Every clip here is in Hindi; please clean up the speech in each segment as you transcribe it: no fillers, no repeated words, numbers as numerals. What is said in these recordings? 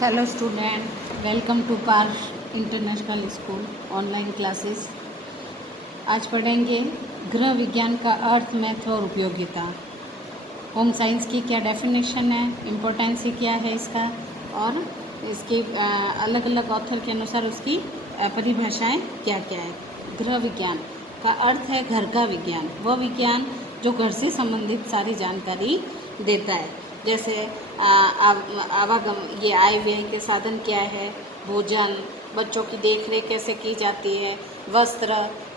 Hello student, welcome to park international school online classes. आज पढ़ेंगे गृह विज्ञान का अर्थ, महत्व और उपयोगिता। होम साइंस की क्या डेफिनेशन है, इम्पोर्टेंस क्या है इसका, और इसके अलग अलग ऑथर के अनुसार उसकी परिभाषाएं क्या क्या है। गृह विज्ञान का अर्थ है घर का विज्ञान, वह विज्ञान जो घर से संबंधित सारी जानकारी देता है, जैसे आवागम, ये आय व्यय के साधन क्या है, भोजन, बच्चों की देखरेख कैसे की जाती है, वस्त्र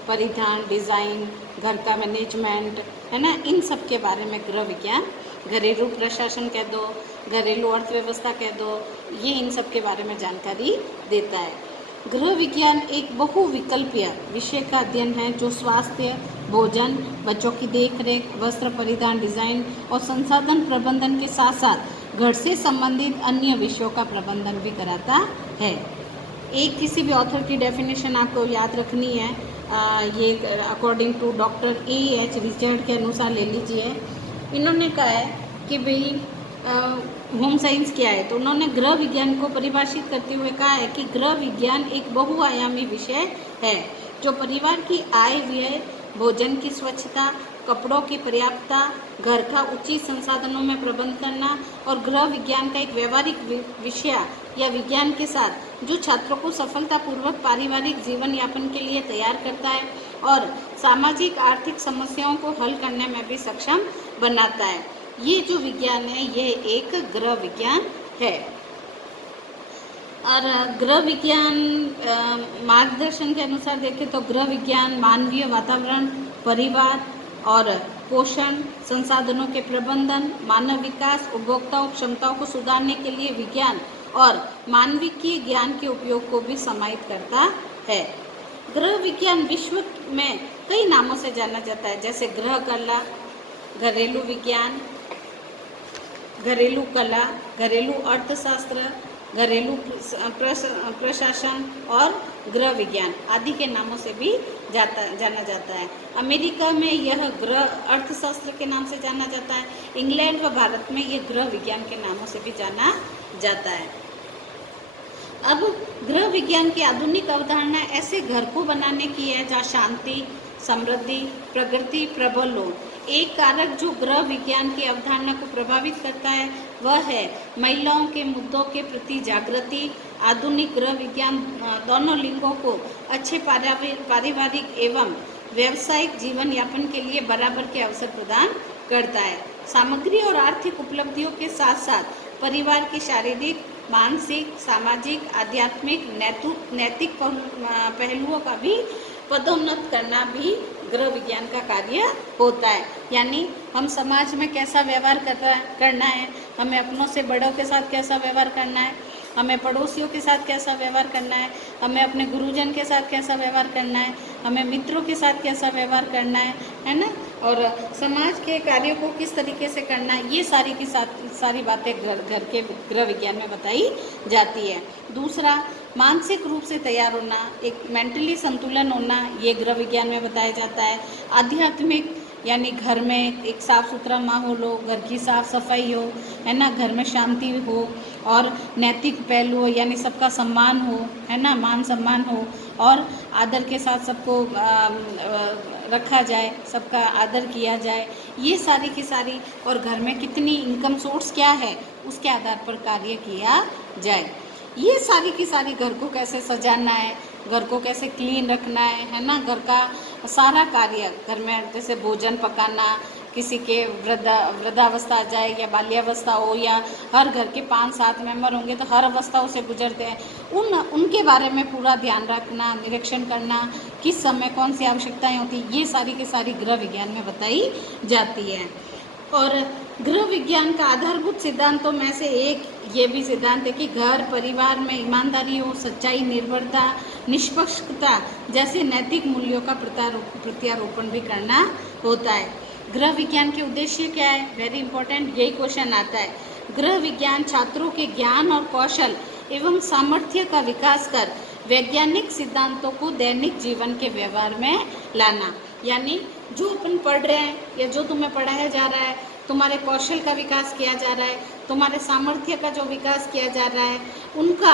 परिधान, डिज़ाइन, घर का मैनेजमेंट, है ना, इन सब के बारे में गृह विज्ञान, घरेलू प्रशासन कह दो, घरेलू अर्थव्यवस्था कह दो, ये इन सब के बारे में जानकारी देता है। गृह विज्ञान एक बहुविकल्पीय विषय का अध्ययन है जो स्वास्थ्य, भोजन, बच्चों की देखरेख, वस्त्र परिधान, डिज़ाइन और संसाधन प्रबंधन के साथ साथ घर से संबंधित अन्य विषयों का प्रबंधन भी कराता है। एक किसी भी ऑथर की डेफिनेशन आपको याद रखनी है, ये according to doctor A.H. Richard के अनुसार ले लीजिए। इन्होंने कहा है कि भाई होम साइंस क्या है, तो उन्होंने गृह विज्ञान को परिभाषित करते हुए कहा है कि गृह विज्ञान एक बहुआयामी विषय है जो परिवार की आय व्यय, भोजन की स्वच्छता, कपड़ों की पर्याप्तता, घर का उचित संसाधनों में प्रबंध करना और गृह विज्ञान का एक व्यवहारिक विषय या विज्ञान के साथ जो छात्रों को सफलतापूर्वक पारिवारिक जीवन यापन के लिए तैयार करता है और सामाजिक आर्थिक समस्याओं को हल करने में भी सक्षम बनाता है। ये जो विज्ञान है ये एक गृह विज्ञान है। और गृह विज्ञान मार्गदर्शन के अनुसार देखें तो गृह विज्ञान मानवीय वातावरण, परिवार और पोषण, संसाधनों के प्रबंधन, मानव विकास, उपभोक्ताओं क्षमताओं को सुधारने के लिए विज्ञान और मानविकीय ज्ञान के उपयोग को भी समाहित करता है। गृह विज्ञान विश्व में कई नामों से जाना जाता है, जैसे गृह कला, घरेलू विज्ञान, घरेलू कला, घरेलू अर्थशास्त्र, घरेलू प्रशासन और गृह विज्ञान आदि के नामों से भी जाना जाता है। अमेरिका में यह गृह अर्थशास्त्र के नाम से जाना जाता है। इंग्लैंड व भारत में यह गृह विज्ञान के नामों से भी जाना जाता है। अब गृह विज्ञान की आधुनिक अवधारणा ऐसे घर को बनाने की है जहाँ शांति, समृद्धि, प्रगति प्रबल हो। एक कारक जो गृह विज्ञान की अवधारणा को प्रभावित करता है वह है महिलाओं के मुद्दों के प्रति जागृति। आधुनिक गृह विज्ञान दोनों लिंगों को अच्छे पारिवारिक एवं व्यावसायिक जीवन यापन के लिए बराबर के अवसर प्रदान करता है। सामग्री और आर्थिक उपलब्धियों के साथ साथ परिवार की शारीरिक, मानसिक, सामाजिक, आध्यात्मिक, नैतिक पहलुओं का भी पदोन्नत करना भी गृह विज्ञान का कार्य होता है। यानी हम समाज में कैसा व्यवहार करना है, हमें अपनों से बड़ों के साथ कैसा व्यवहार करना है, हमें पड़ोसियों के साथ कैसा व्यवहार करना है, हमें अपने गुरुजन के साथ कैसा व्यवहार करना है, हमें मित्रों के साथ कैसा व्यवहार करना है ना, और समाज के कार्यों को किस तरीके से करना है, ये सारी बातें घर के गृह विज्ञान में बताई जाती है। दूसरा, मानसिक रूप से तैयार होना, एक मेंटली संतुलन होना, ये गृह विज्ञान में बताया जाता है। आध्यात्मिक, यानी घर में एक साफ़ सुथरा माहौल हो, घर की साफ़ सफाई हो, है ना, घर में शांति हो, और नैतिक पहलू हो, यानी सबका सम्मान हो, है ना, मान सम्मान हो, और आदर के साथ सबको रखा जाए, सबका आदर किया जाए, ये सारी की सारी, और घर में कितनी इनकम सोर्स क्या है उसके आधार पर कार्य किया जाए। ये सारी की सारी, घर को कैसे सजाना है, घर को कैसे क्लीन रखना है ना, घर का सारा कार्य, घर में जैसे भोजन पकाना, किसी के वृद्धावस्था आ जाए या बाल्यावस्था हो, या हर घर के 5-7 मेंबर होंगे तो हर अवस्थाओं से गुजरते हैं, उनके बारे में पूरा ध्यान रखना, निरीक्षण करना, किस समय कौन सी आवश्यकताएं होती, ये सारी की सारी गृह विज्ञान में बताई जाती है। और गृह विज्ञान का आधारभूत सिद्धांतों में से एक ये भी सिद्धांत है कि घर परिवार में ईमानदारी हो, सच्चाई, निर्भरता, निष्पक्षता जैसे नैतिक मूल्यों का प्रत्यारोपण भी करना होता है। गृह विज्ञान के उद्देश्य क्या है, वेरी इंपॉर्टेंट, यही क्वेश्चन आता है। गृह विज्ञान छात्रों के ज्ञान और कौशल एवं सामर्थ्य का विकास कर वैज्ञानिक सिद्धांतों को दैनिक जीवन के व्यवहार में लाना। यानी जो अपन पढ़ रहे हैं या जो तुम्हें पढ़ाया जा रहा है, तुम्हारे कौशल का विकास किया जा रहा है, तुम्हारे सामर्थ्य का जो विकास किया जा रहा है उनका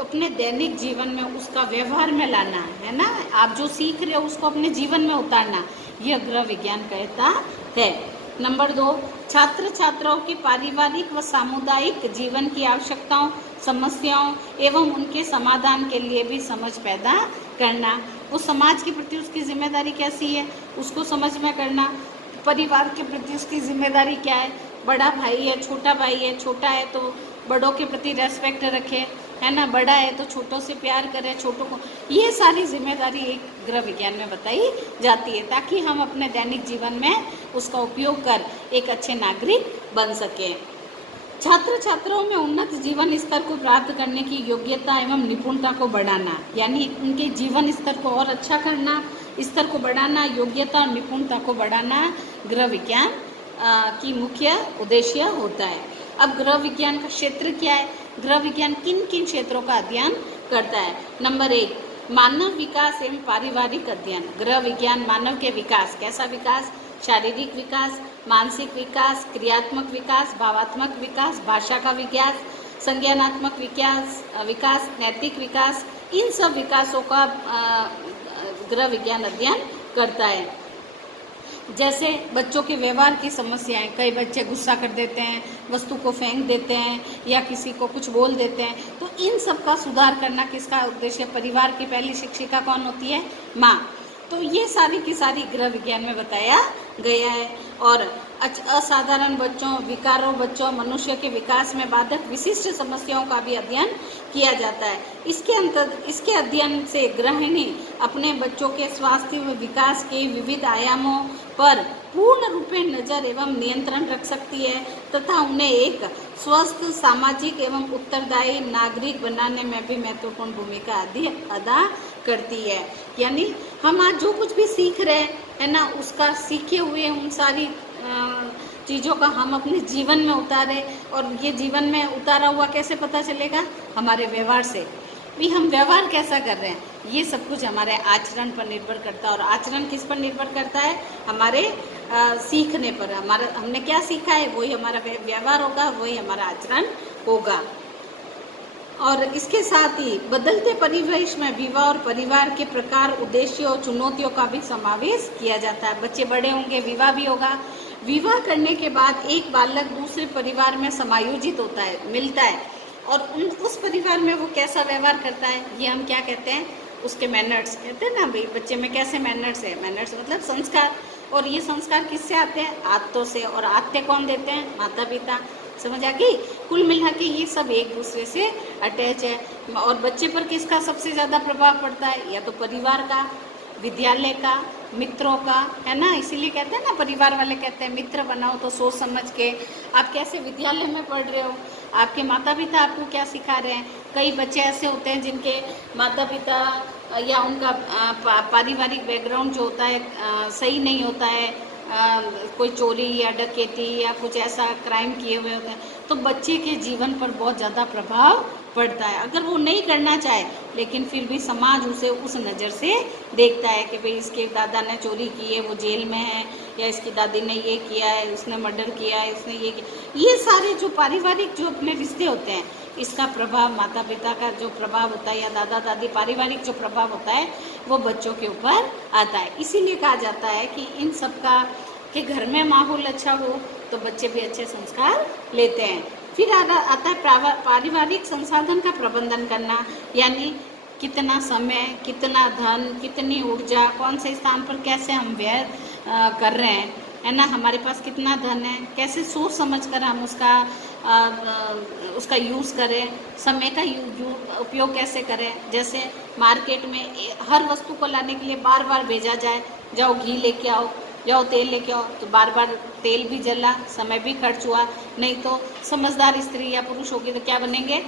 अपने दैनिक जीवन में उसका व्यवहार में लाना है ना। आप जो सीख रहे हो उसको अपने जीवन में उतारना, यह गृह विज्ञान कहता है। नंबर 2, छात्र छात्राओं के पारिवारिक व सामुदायिक जीवन की आवश्यकताओं, समस्याओं एवं उनके समाधान के लिए भी समझ पैदा करना। वो समाज के प्रति उसकी जिम्मेदारी कैसी है उसको समझ में करना, परिवार के प्रति उसकी जिम्मेदारी क्या है, बड़ा भाई है, छोटा है तो बड़ों के प्रति रेस्पेक्ट रखे, है ना, बड़ा है तो छोटों से प्यार करे, छोटों को, ये सारी जिम्मेदारी एक गृह विज्ञान में बताई जाती है ताकि हम अपने दैनिक जीवन में उसका उपयोग कर एक अच्छे नागरिक बन सकें। छात्र छात्राओं में उन्नत जीवन स्तर को प्राप्त करने की योग्यता एवं निपुणता को बढ़ाना, यानी उनके जीवन स्तर को और अच्छा करना, स्तर को बढ़ाना, योग्यता और निपुणता को बढ़ाना गृह विज्ञान की मुख्य उद्देश्य होता है। अब गृह विज्ञान का क्षेत्र क्या है? गृह विज्ञान किन किन क्षेत्रों का अध्ययन करता है? नंबर 1, मानव विकास एवं पारिवारिक अध्ययन। गृह विज्ञान मानव के विकास, कैसा विकास? शारीरिक विकास, मानसिक विकास, क्रियात्मक विकास, भावात्मक विकास, भाषा का विकास, संज्ञानात्मक विकास, नैतिक विकास, इन सब विकासों का गृह विज्ञान अध्ययन करता है। जैसे बच्चों के व्यवहार की समस्याएं, कई बच्चे गुस्सा कर देते हैं, वस्तु को फेंक देते हैं या किसी को कुछ बोल देते हैं, तो इन सब का सुधार करना किसका उद्देश्य? परिवार की पहली शिक्षिका कौन होती है? माँ। तो ये सारी की सारी गृह विज्ञान में बताया गया है। और असाधारण बच्चों, विकारों बच्चों, मनुष्य के विकास में बाधक विशिष्ट समस्याओं का भी अध्ययन किया जाता है। इसके अध्ययन से गृहिणी अपने बच्चों के स्वास्थ्य व विकास के विविध आयामों पर पूर्ण रूप में नजर एवं नियंत्रण रख सकती है तथा उन्हें एक स्वस्थ, सामाजिक एवं उत्तरदायी नागरिक बनाने में भी महत्वपूर्ण भूमिका अदा करती है। यानी हम आज जो कुछ भी सीख रहे हैं, है ना, उसका सीखे हुए उन सारी चीज़ों का हम अपने जीवन में उतारे। और ये जीवन में उतारा हुआ कैसे पता चलेगा? हमारे व्यवहार से भी। हम व्यवहार कैसा कर रहे हैं, ये सब कुछ हमारे आचरण पर निर्भर करता है। और आचरण किस पर निर्भर करता है? हमारे सीखने पर। हमने क्या सीखा है वही हमारा व्यवहार होगा, वही हमारा आचरण होगा। और इसके साथ ही बदलते परिवेश में विवाह और परिवार के प्रकार, उद्देश्यों और चुनौतियों का भी समावेश किया जाता है। बच्चे बड़े होंगे, विवाह भी होगा। विवाह करने के बाद एक बालक दूसरे परिवार में समायोजित होता है, मिलता है, और उस परिवार में वो कैसा व्यवहार करता है, ये हम क्या कहते हैं? उसके मैनर्स कहते हैं ना भाई। बच्चे में कैसे मैनर्स है? मैनर्स मतलब संस्कार। और ये संस्कार किससे आते हैं? आदतों से। और आदतें कौन देते हैं? माता पिता। समझ आ गई? कुल मिला के ये सब एक दूसरे से अटैच है। और बच्चे पर किसका सबसे ज़्यादा प्रभाव पड़ता है? या तो परिवार का, विद्यालय का, मित्रों का, है ना। इसीलिए कहते हैं ना, परिवार वाले कहते हैं मित्र बनाओ तो सोच समझ के। आप कैसे विद्यालय में पढ़ रहे हो, आपके माता पिता आपको क्या सिखा रहे हैं। कई बच्चे ऐसे होते हैं जिनके माता पिता या उनका पारिवारिक बैकग्राउंड जो होता है सही नहीं होता है, कोई चोरी या डकैती या कुछ ऐसा क्राइम किए हुए होते हैं, तो बच्चे के जीवन पर बहुत ज़्यादा प्रभाव पड़ता है। अगर वो नहीं करना चाहे लेकिन फिर भी समाज उसे उस नज़र से देखता है कि भाई इसके दादा ने चोरी की है, वो जेल में है, या इसकी दादी ने ये किया है, उसने मर्डर किया है, इसने ये किया। ये सारे जो पारिवारिक जो अपने रिश्ते होते हैं, इसका प्रभाव, माता पिता का जो प्रभाव होता है या दादा दादी पारिवारिक जो प्रभाव होता है वो बच्चों के ऊपर आता है। इसीलिए कहा जाता है कि इन सब का कि घर में माहौल अच्छा हो तो बच्चे भी अच्छे संस्कार लेते हैं। फिर आता है पारिवारिक संसाधन का प्रबंधन करना, यानी कितना समय, कितना धन, कितनी ऊर्जा, कौन से स्थान पर कैसे हम व्यय कर रहे हैं, है ना। हमारे पास कितना धन है, कैसे सोच समझ कर हम उसका यूज़ करें, समय का उपयोग कैसे करें। जैसे मार्केट में हर वस्तु को लाने के लिए बार बार भेजा जाए, जाओ घी लेके आओ, जाओ तेल लेके आओ, तो बार बार तेल भी जला, समय भी खर्च हुआ। नहीं तो समझदार स्त्री या पुरुष होगी तो क्या बनेंगे?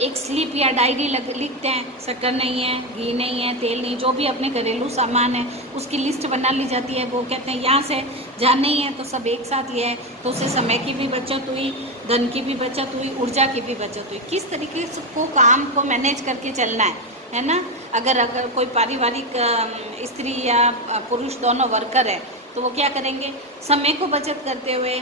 एक स्लिप या डायरी लिखते हैं, शक्कर नहीं है, घी नहीं है, तेल नहीं, जो भी अपने घरेलू सामान है उसकी लिस्ट बना ली जाती है। वो कहते हैं यहाँ से जहाँ नहीं है तो सब एक साथ ही है, तो उससे समय की भी बचत हुई, धन की भी बचत हुई, ऊर्जा की भी बचत हुई। किस तरीके से को काम को मैनेज करके चलना है ना। अगर कोई पारिवारिक स्त्री या पुरुष दोनों वर्कर है तो वो क्या करेंगे? समय को बचत करते हुए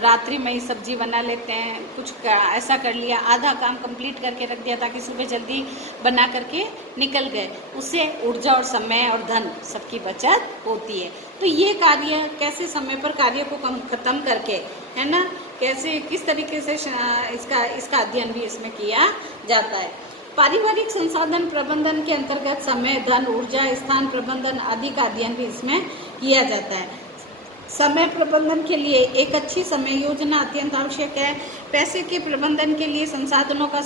रात्रि में ही सब्जी बना लेते हैं, ऐसा कर लिया, आधा काम कंप्लीट करके रख दिया ताकि सुबह जल्दी बना करके निकल गए। उससे ऊर्जा और समय और धन सबकी बचत होती है। तो ये कार्य कैसे समय पर कार्य को ख़त्म करके, है ना, कैसे किस तरीके से इसका अध्ययन भी इसमें किया जाता है। पारिवारिक संसाधन प्रबंधन के अंतर्गत समय, धन, ऊर्जा, स्थान प्रबंधन आदि का अध्ययन भी इसमें किया जाता है। समय प्रबंधन के लिए एक अच्छी समय योजना अत्यंत आवश्यक है। पैसे के प्रबंधन के लिए संसाधनों का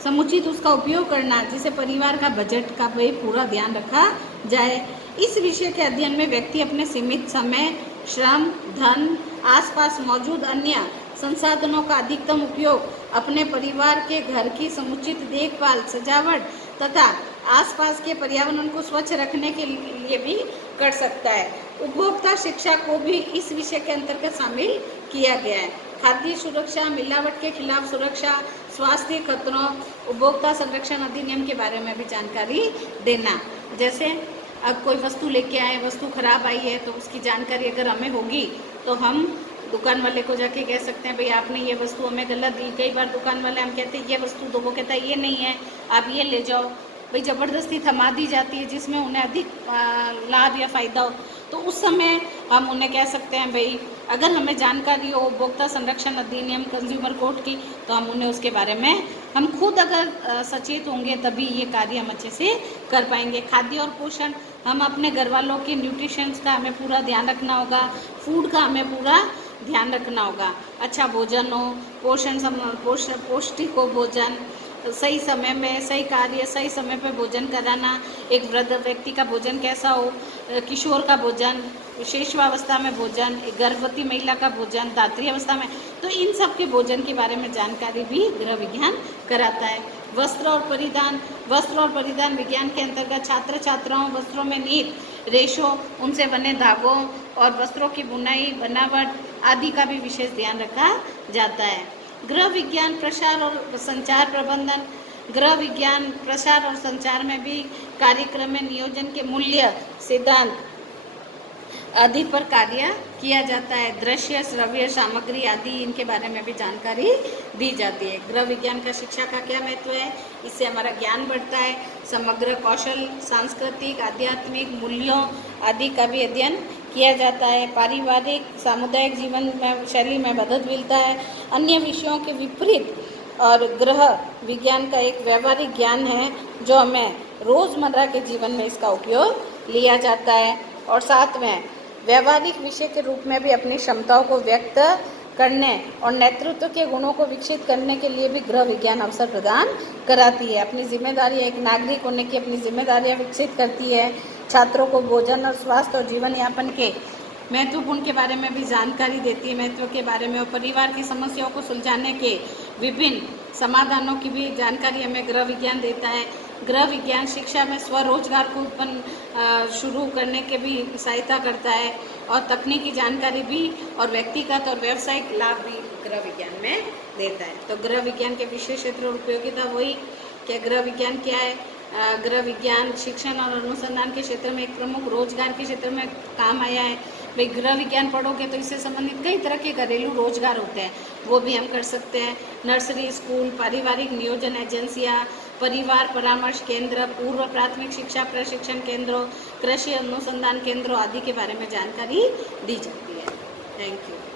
समुचित उसका उपयोग करना, जिसे परिवार का बजट का भी पूरा ध्यान रखा जाए। इस विषय के अध्ययन में व्यक्ति अपने सीमित समय, श्रम, धन, आसपास मौजूद अन्य संसाधनों का अधिकतम उपयोग अपने परिवार के घर की समुचित देखभाल, सजावट तथा आसपास के पर्यावरण को स्वच्छ रखने के लिए भी कर सकता है। उपभोक्ता शिक्षा को भी इस विषय के अंतर्गत शामिल किया गया है। खाद्य सुरक्षा, मिलावट के खिलाफ सुरक्षा, स्वास्थ्य खतरों, उपभोक्ता संरक्षण अधिनियम के बारे में भी जानकारी देना। जैसे अब कोई वस्तु लेके आए, वस्तु खराब आई है, तो उसकी जानकारी अगर हमें होगी तो हम दुकान वाले को जाके कह सकते हैं भाई आपने ये वस्तु हमें गलत दी। कई बार दुकान वाले हम कहते हैं ये वस्तु दो, वो कहता है ये नहीं है, आप ये ले जाओ। भाई ज़बरदस्ती थमा दी जाती है जिसमें उन्हें अधिक लाभ या फ़ायदा हो, तो उस समय हम उन्हें कह सकते हैं भाई अगर हमें जानकारी हो उपभोक्ता संरक्षण अधिनियम, कंज्यूमर कोर्ट की, तो हम उन्हें उसके बारे में हम खुद अगर सचेत होंगे तभी ये कार्य हम अच्छे से कर पाएंगे। खाद्य और पोषण, हम अपने घर वालों के न्यूट्रिशंस का हमें पूरा ध्यान रखना होगा, फूड का हमें पूरा ध्यान रखना होगा। अच्छा भोजन हो, पौष्टिक हो भोजन, सही समय में सही कार्य, सही समय पर भोजन कराना। एक वृद्ध व्यक्ति का भोजन कैसा हो, किशोर का भोजन, विशेषावस्था में भोजन, एक गर्भवती महिला का भोजन, दात्री अवस्था में, तो इन सब के भोजन के बारे में जानकारी भी गृह विज्ञान कराता है। वस्त्र और परिधान विज्ञान के अंतर्गत छात्र छात्राओं वस्त्रों में नीट, रेशो, उनसे बने धागों और वस्त्रों की बुनाई, बनावट आदि का भी विशेष ध्यान रखा जाता है। गृह विज्ञान प्रसार और संचार प्रबंधन, गृह विज्ञान प्रसार और संचार में भी कार्यक्रम में नियोजन के मूल्य, सिद्धांत आदि पर कार्य किया जाता है। दृश्य, श्रव्य सामग्री आदि इनके बारे में भी जानकारी दी जाती है। गृह विज्ञान का शिक्षा का क्या महत्व है, इससे हमारा ज्ञान बढ़ता है। समग्र कौशल, सांस्कृतिक, आध्यात्मिक मूल्यों आदि का भी अध्ययन किया जाता है। पारिवारिक सामुदायिक जीवन में शैली में मदद मिलता है। अन्य विषयों के विपरीत और गृह विज्ञान का एक व्यवहारिक ज्ञान है जो हमें रोज़मर्रा के जीवन में इसका उपयोग लिया जाता है। और साथ में व्यवहारिक विषय के रूप में भी अपनी क्षमताओं को व्यक्त करने और नेतृत्व के गुणों को विकसित करने के लिए भी गृह विज्ञान अवसर प्रदान कराती है। अपनी जिम्मेदारी, एक नागरिक होने की अपनी जिम्मेदारियां विकसित करती है। छात्रों को भोजन और स्वास्थ्य और जीवन यापन के महत्वपूर्ण के बारे में भी जानकारी देती है, महत्व के बारे में, और परिवार की समस्याओं को सुलझाने के विभिन्न समाधानों की भी जानकारी हमें गृह विज्ञान देता है। गृह विज्ञान शिक्षा में स्वरोजगार को उत्पन्न शुरू करने के भी सहायता करता है और तकनीकी जानकारी भी और व्यक्तिगत और व्यावसायिक लाभ भी गृह विज्ञान में देता है। तो गृह विज्ञान के विशेष क्षेत्र और उपयोगिता वही कि गृह विज्ञान क्या है। गृह विज्ञान शिक्षण और अनुसंधान के क्षेत्र में एक प्रमुख रोजगार के क्षेत्र में काम आया है। भाई गृह विज्ञान पढ़ोगे तो इससे संबंधित कई तरह के घरेलू रोजगार होते हैं, वो भी हम कर सकते हैं। नर्सरी स्कूल, पारिवारिक नियोजन एजेंसियां, परिवार परामर्श केंद्र, पूर्व प्राथमिक शिक्षा प्रशिक्षण केंद्रों, कृषि अनुसंधान केंद्रों आदि के बारे में जानकारी दी जाती है। Thank you.